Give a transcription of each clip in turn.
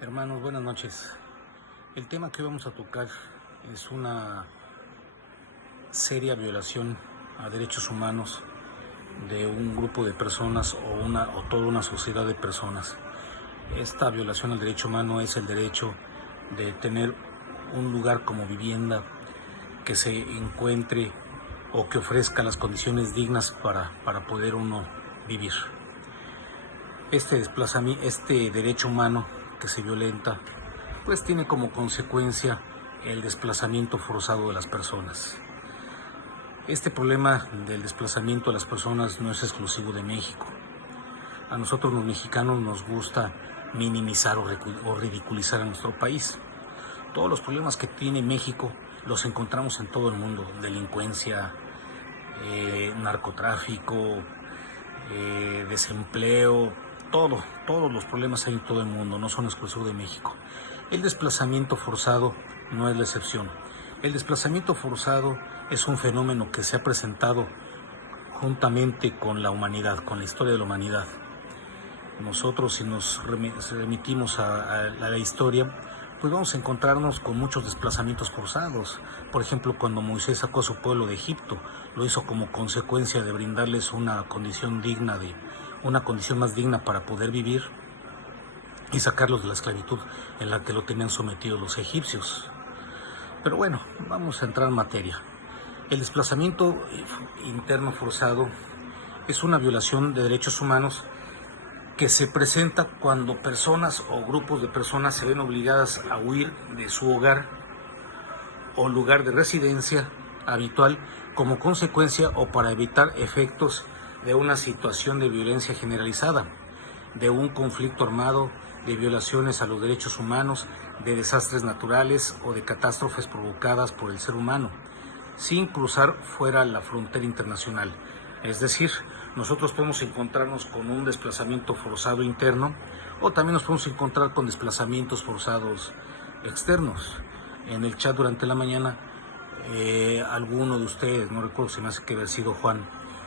Hermanos, buenas noches. El tema que vamos a tocar es una seria violación a derechos humanos de un grupo de personas o toda una sociedad de personas. Esta violación al derecho humano es el derecho de tener un lugar como vivienda, que se encuentre o que ofrezca las condiciones dignas para poder uno vivir. Este derecho humano que se violenta, pues tiene como consecuencia el desplazamiento forzado de las personas. Este problema del desplazamiento de las personas no es exclusivo de México. A nosotros los mexicanos nos gusta minimizar o ridiculizar a nuestro país. Todos los problemas que tiene México los encontramos en todo el mundo: delincuencia, narcotráfico, desempleo, todos los problemas hay en todo el mundo, no son exclusivos de México. El desplazamiento forzado no es la excepción. El desplazamiento forzado es un fenómeno que se ha presentado juntamente con la humanidad, con la historia de la humanidad. Nosotros, si nos remitimos a la historia, pues vamos a encontrarnos con muchos desplazamientos forzados. Por ejemplo, cuando Moisés sacó a su pueblo de Egipto, lo hizo como consecuencia de brindarles una condición más digna para poder vivir y sacarlos de la esclavitud en la que lo tenían sometidos los egipcios. Pero bueno, vamos a entrar en materia. El desplazamiento interno forzado es una violación de derechos humanos que se presenta cuando personas o grupos de personas se ven obligadas a huir de su hogar o lugar de residencia habitual como consecuencia o para evitar efectos de una situación de violencia generalizada, de un conflicto armado, de violaciones a los derechos humanos, de desastres naturales o de catástrofes provocadas por el ser humano, sin cruzar fuera la frontera internacional. Es decir, nosotros podemos encontrarnos con un desplazamiento forzado interno o también nos podemos encontrar con desplazamientos forzados externos. En el chat durante la mañana, alguno de ustedes, no recuerdo, se me hace que haber sido Juan,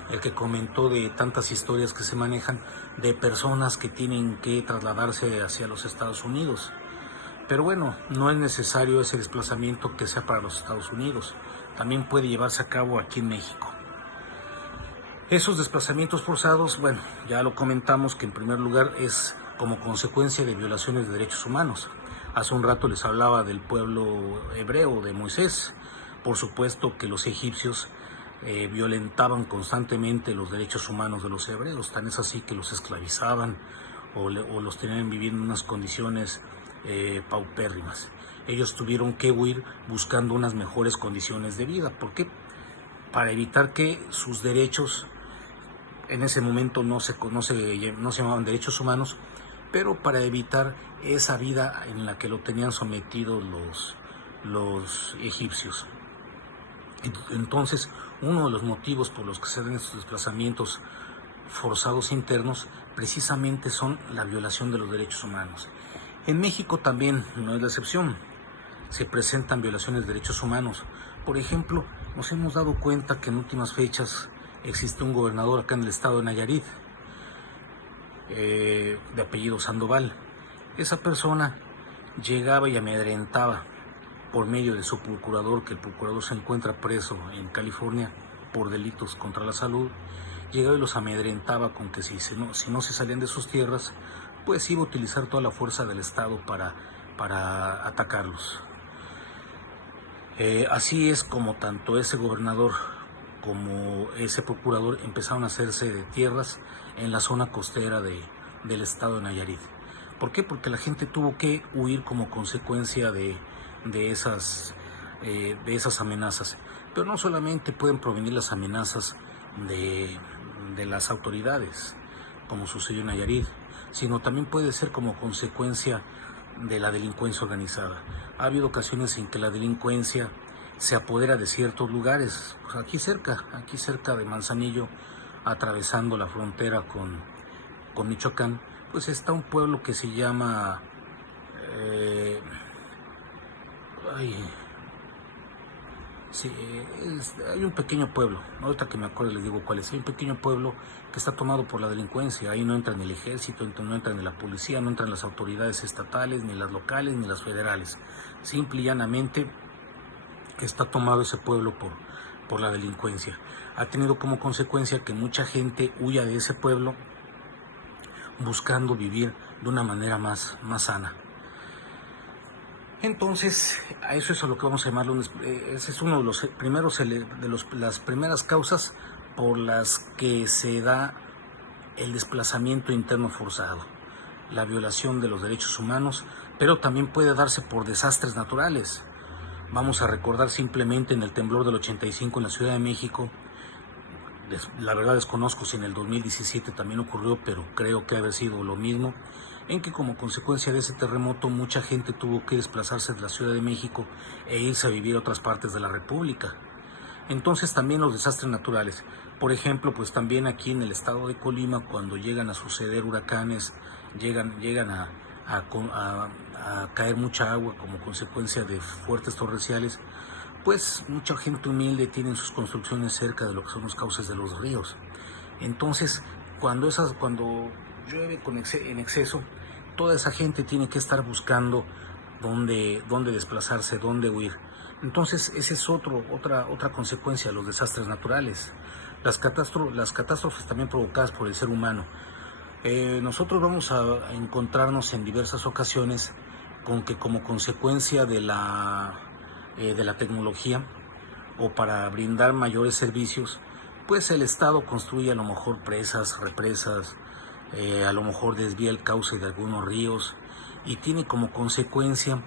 el que comentó de tantas historias que se manejan de personas que tienen que trasladarse hacia los Estados Unidos. Pero bueno, no es necesario ese desplazamiento que sea para los Estados Unidos. También puede llevarse a cabo aquí en México. Esos desplazamientos forzados, bueno, ya lo comentamos que en primer lugar es como consecuencia de violaciones de derechos humanos. Hace un rato les hablaba del pueblo hebreo de Moisés. Por supuesto que los egipcios violentaban constantemente los derechos humanos de los hebreos, tan es así que los esclavizaban o los tenían viviendo en unas condiciones paupérrimas. Ellos tuvieron que huir buscando unas mejores condiciones de vida. ¿Por qué? Para evitar que sus derechos, en ese momento no se llamaban derechos humanos, pero para evitar esa vida en la que lo tenían sometido los egipcios. Entonces, uno de los motivos por los que se dan estos desplazamientos forzados internos precisamente son la violación de los derechos humanos. En México también no es la excepción. Se presentan violaciones de derechos humanos. Por ejemplo, nos hemos dado cuenta que en últimas fechas existe un gobernador acá en el estado de Nayarit, de apellido Sandoval. Esa persona llegaba y amedrentaba por medio de su procurador, que el procurador se encuentra preso en California por delitos contra la salud. Llegaba y los amedrentaba con que si no se salían de sus tierras, pues iba a utilizar toda la fuerza del Estado para atacarlos. Así es como tanto ese gobernador como ese procurador empezaron a hacerse de tierras en la zona costera del estado de Nayarit. ¿Por qué? Porque la gente tuvo que huir como consecuencia de esas amenazas. Pero no solamente pueden provenir las amenazas de las autoridades, como sucedió en Nayarit, sino también puede ser como consecuencia de la delincuencia organizada. Ha habido ocasiones en que la delincuencia se apodera de ciertos lugares, pues aquí cerca de Manzanillo, atravesando la frontera con Michoacán, pues está un pueblo que se llama Sí, hay un pequeño pueblo, ahorita que me acuerdo les digo cuál es. Hay un pequeño pueblo que está tomado por la delincuencia. Ahí no entra ni el ejército, no entra ni la policía, no entran las autoridades estatales, ni las locales, ni las federales. Simple y llanamente que está tomado ese pueblo por la delincuencia. Ha tenido como consecuencia que mucha gente huya de ese pueblo buscando vivir de una manera más sana. Entonces, a eso es a lo que vamos a llamarlo, ese es uno de los primeros, las primeras causas por las que se da el desplazamiento interno forzado, la violación de los derechos humanos, pero también puede darse por desastres naturales. Vamos a recordar simplemente en el temblor del 85 en la Ciudad de México. La verdad desconozco si en el 2017 también ocurrió, pero creo que ha haber sido lo mismo, en que como consecuencia de ese terremoto mucha gente tuvo que desplazarse de la Ciudad de México e irse a vivir a otras partes de la República. Entonces también los desastres naturales, por ejemplo, pues también aquí en el estado de Colima, cuando llegan a suceder huracanes, llegan a caer mucha agua como consecuencia de fuertes torrenciales, pues mucha gente humilde tiene sus construcciones cerca de lo que son los cauces de los ríos. Entonces, cuando llueve en exceso, toda esa gente tiene que estar buscando dónde desplazarse, dónde huir. Entonces, esa es otra consecuencia de los desastres naturales. Las catástrofes también provocadas por el ser humano. Nosotros vamos a encontrarnos en diversas ocasiones con que como consecuencia de la tecnología o para brindar mayores servicios, pues el Estado construye a lo mejor presas, represas, a lo mejor desvía el cauce de algunos ríos y tiene como consecuencia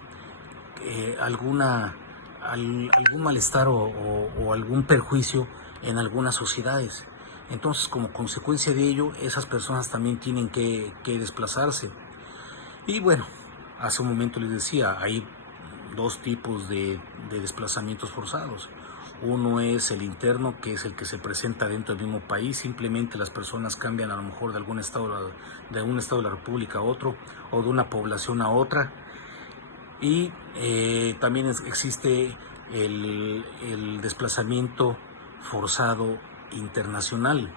algún malestar o algún perjuicio en algunas sociedades. Entonces, como consecuencia de ello, esas personas también tienen que desplazarse. Y bueno, hace un momento les decía, hay dos tipos de desplazamientos forzados. Uno es el interno, que es el que se presenta dentro del mismo país. Simplemente las personas cambian a lo mejor de algún estado de la República a otro, o de una población a otra. Y también existe el desplazamiento forzado internacional.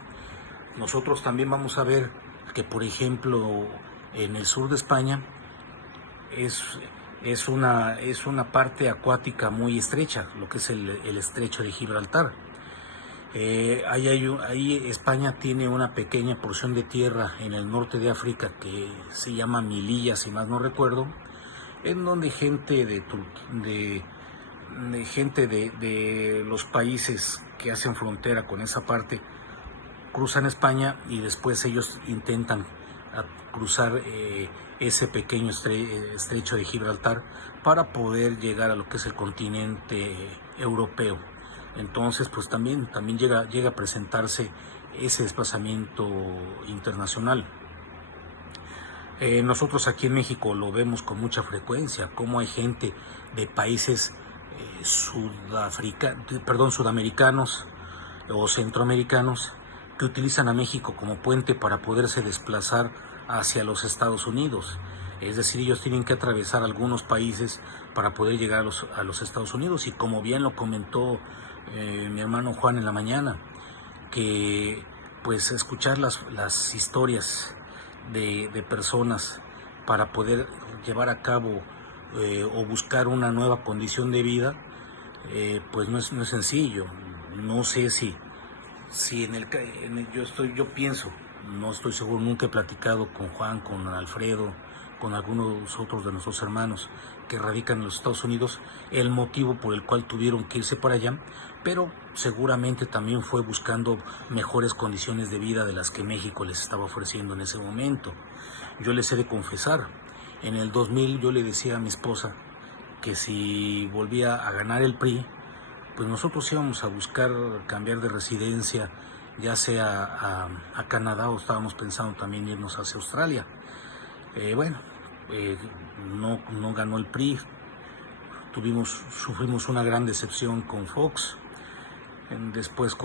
Nosotros también vamos a ver que, por ejemplo, en el sur de España es una parte acuática muy estrecha, lo que es el estrecho de Gibraltar. Ahí España tiene una pequeña porción de tierra en el norte de África que se llama Melilla, si más no recuerdo, en donde gente de los países que hacen frontera con esa parte cruzan España y después ellos intentan cruzar ese pequeño estrecho de Gibraltar para poder llegar a lo que es el continente europeo. Entonces, pues también llega a presentarse ese desplazamiento internacional. Nosotros aquí en México lo vemos con mucha frecuencia, como hay gente de países sudamericanos o centroamericanos que utilizan a México como puente para poderse desplazar hacia los Estados Unidos. Es decir, ellos tienen que atravesar algunos países para poder llegar a los Estados Unidos. Y como bien lo comentó mi hermano Juan en la mañana, que pues escuchar las historias de personas para poder llevar a cabo o buscar una nueva condición de vida, pues no es sencillo. No sé si yo pienso, no estoy seguro, nunca he platicado con Juan, con Alfredo, con algunos otros de nuestros hermanos que radican en los Estados Unidos, el motivo por el cual tuvieron que irse para allá, pero seguramente también fue buscando mejores condiciones de vida de las que México les estaba ofreciendo en ese momento. Yo les he de confesar, en el 2000 yo le decía a mi esposa que si volvía a ganar el PRI, pues nosotros íbamos a buscar cambiar de residencia, ya sea a Canadá, o estábamos pensando también irnos hacia Australia. No ganó el PRI, sufrimos una gran decepción con Fox, después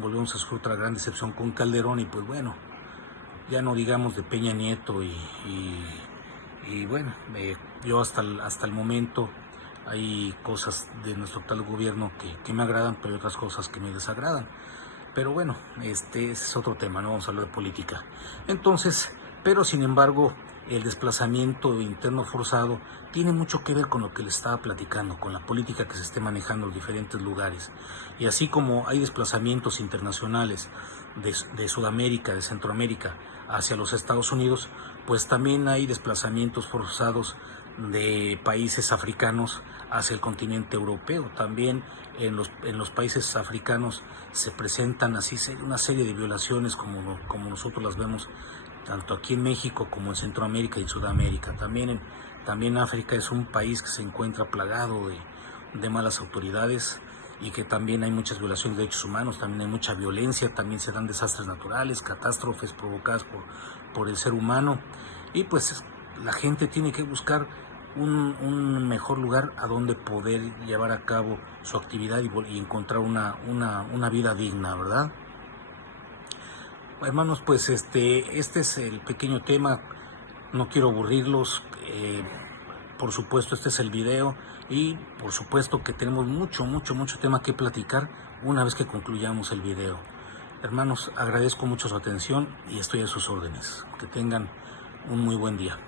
volvemos a sufrir otra gran decepción con Calderón, y pues bueno, ya no digamos de Peña Nieto, y bueno, yo hasta el momento Hay cosas de nuestro tal gobierno que me agradan, pero hay otras cosas que me desagradan. Pero bueno, ese es otro tema, no vamos a hablar de política. Entonces, pero sin embargo, el desplazamiento interno forzado tiene mucho que ver con lo que les estaba platicando, con la política que se esté manejando en diferentes lugares. Y así como hay desplazamientos internacionales de Sudamérica, de Centroamérica, hacia los Estados Unidos, pues también hay desplazamientos forzados de países africanos hacia el continente europeo. También en los países africanos se presentan así una serie de violaciones como nosotros las vemos tanto aquí en México como en Centroamérica y en Sudamérica. También África es un país que se encuentra plagado de malas autoridades y que también hay muchas violaciones de derechos humanos, también hay mucha violencia, también se dan desastres naturales, catástrofes provocadas por el ser humano, y pues la gente tiene que buscar un mejor lugar a donde poder llevar a cabo su actividad y encontrar una vida digna, ¿verdad? Hermanos, pues este es el pequeño tema, no quiero aburrirlos, por supuesto este es el video y por supuesto que tenemos mucho tema que platicar una vez que concluyamos el video. Hermanos, agradezco mucho su atención y estoy a sus órdenes. Que tengan un muy buen día.